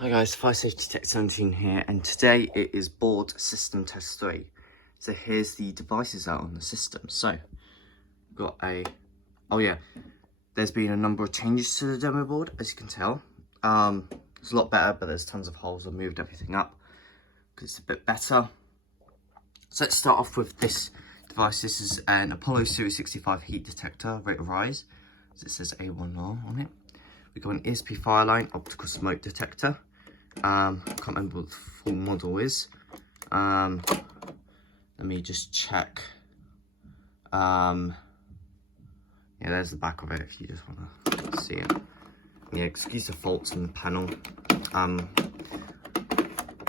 Hi guys, Fire Safety Tech 17 here, and today it is board system test 3. So here's the devices out on the system. So we've got there's been a number of changes to the demo board, as you can tell. It's a lot better, but there's tons of holes. I've moved everything up because it's a bit better. So let's start off with this device. This is an Apollo Series 65 heat detector, rate of rise, as it says A1R on it. We've got an ESP fire line optical smoke detector. Can't remember what the full model is. Let me just check. Yeah, there's the back of it if you just want to see it. Yeah, excuse the faults in the panel. I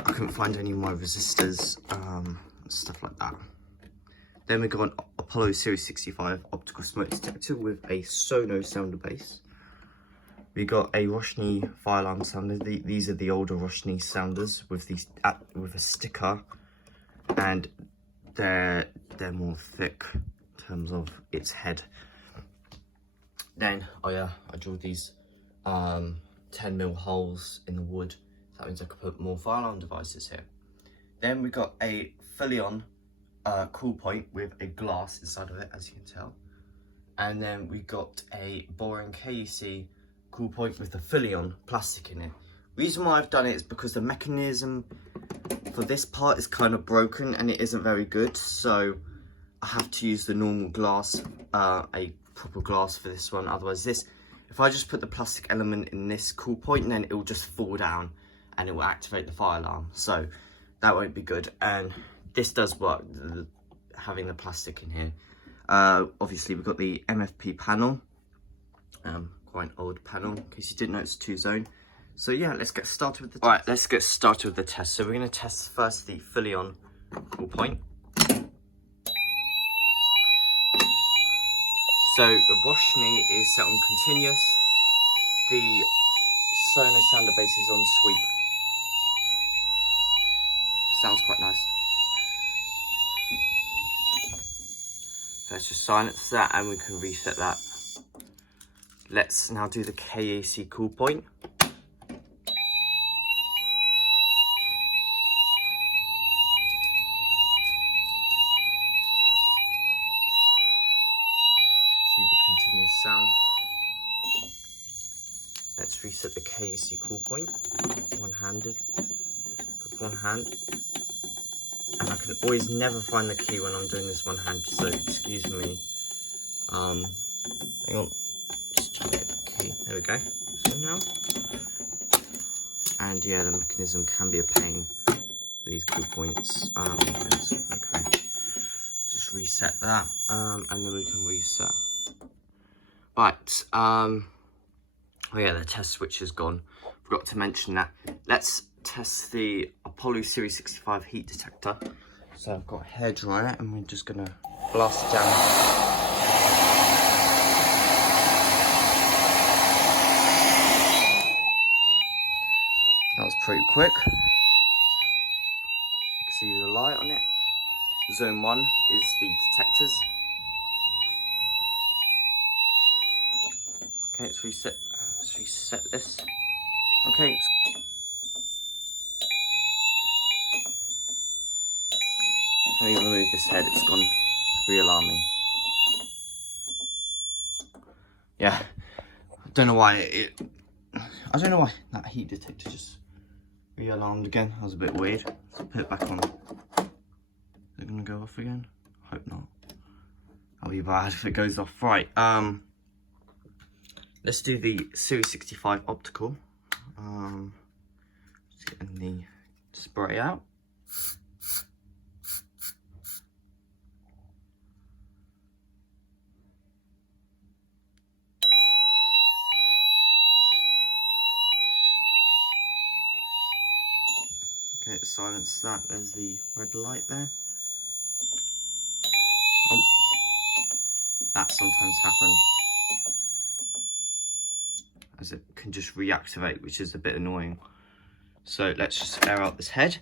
couldn't find any of my resistors, stuff like that. Then we got an Apollo Series 65 optical smoke detector with a Sono sounder base. We got a Roshni fire alarm sounder. These are the older Roshni sounders with these with a sticker, and they're more thick in terms of its head. Then I drew these 10mm holes in the wood. That means I could put more fire alarm devices here. Then we got a fully on cool point with a glass inside of it, as you can tell. And then we got a boring KEC cool point with the fully on plastic in it. Reason why I've done it is because the mechanism for this part is kind of broken and it isn't very good, so I have to use the normal glass, a proper glass for this one. Otherwise if I just put the plastic element in this cool point, then it will just fall down and it will activate the fire alarm, so that won't be good. And this does work, having the plastic in here. Obviously we've got the MFP panel, quite an old panel, in case you didn't know it's a 2-zone. So yeah, let's get started with the test. Alright, let's get started with the test. So we're going to test first the fully on cool point. So the Roshni is set on continuous, the Sono sounder base is on sweep. Sounds quite nice. So let's just silence that and we can reset that. Let's now do the KAC cool point. See the continuous sound. Let's reset the KAC cool point. One-handed. With one hand. And I can always never find the key when I'm doing this one hand, so excuse me. Hang on. There we go. So now, and yeah, the mechanism can be a pain. These cool points. Okay. Just reset that, and then we can reset. Right. Oh yeah, the test switch is gone. Forgot to mention that. Let's test the Apollo Series 65 heat detector. So I've got a hairdryer, and we're just gonna blast it down. That was pretty quick. You can see the light on it. Zone 1 is the detectors. Okay, let's reset this. Okay. Let me remove this head, it's gone. It's re-alarming. Yeah. I don't know why that heat detector just re-alarmed again. That was a bit weird. Let's put it back on. Is it gonna go off again? I hope not. That'll be bad if it goes off. Right, let's do the Series 65 optical. Just getting the spray out. Okay, let's silence that. There's the red light there. Oh, that sometimes happens, as it can just reactivate, which is a bit annoying. So let's just air out this head.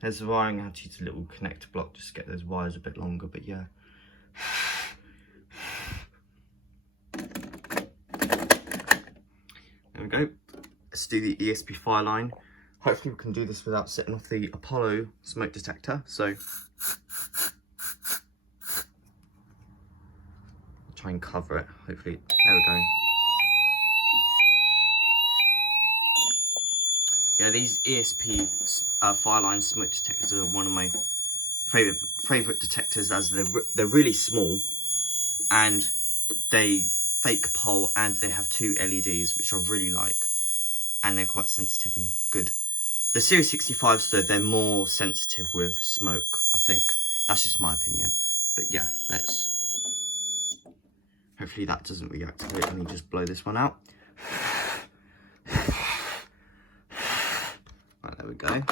There's the wiring. I had to use a little connector block just to get those wires a bit longer, but yeah. go. Let's do the ESP fire line. Hopefully we can do this without setting off the Apollo smoke detector. So try and cover it. Hopefully, there we go. Yeah, these ESP fire line smoke detectors are one of my favorite detectors, as they're really small and they fake pole, and they have 2 LEDs, which I really like, and they're quite sensitive and good. The Series 65s though, they're more sensitive with smoke, I think. That's just my opinion. But yeah, hopefully that doesn't reactivate. Let me just blow this one out. Right, there we go.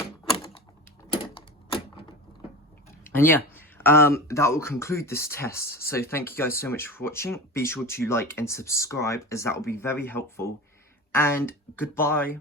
And yeah, that will conclude this test. So thank you guys so much for watching. Be sure to like and subscribe, as that will be very helpful. And goodbye.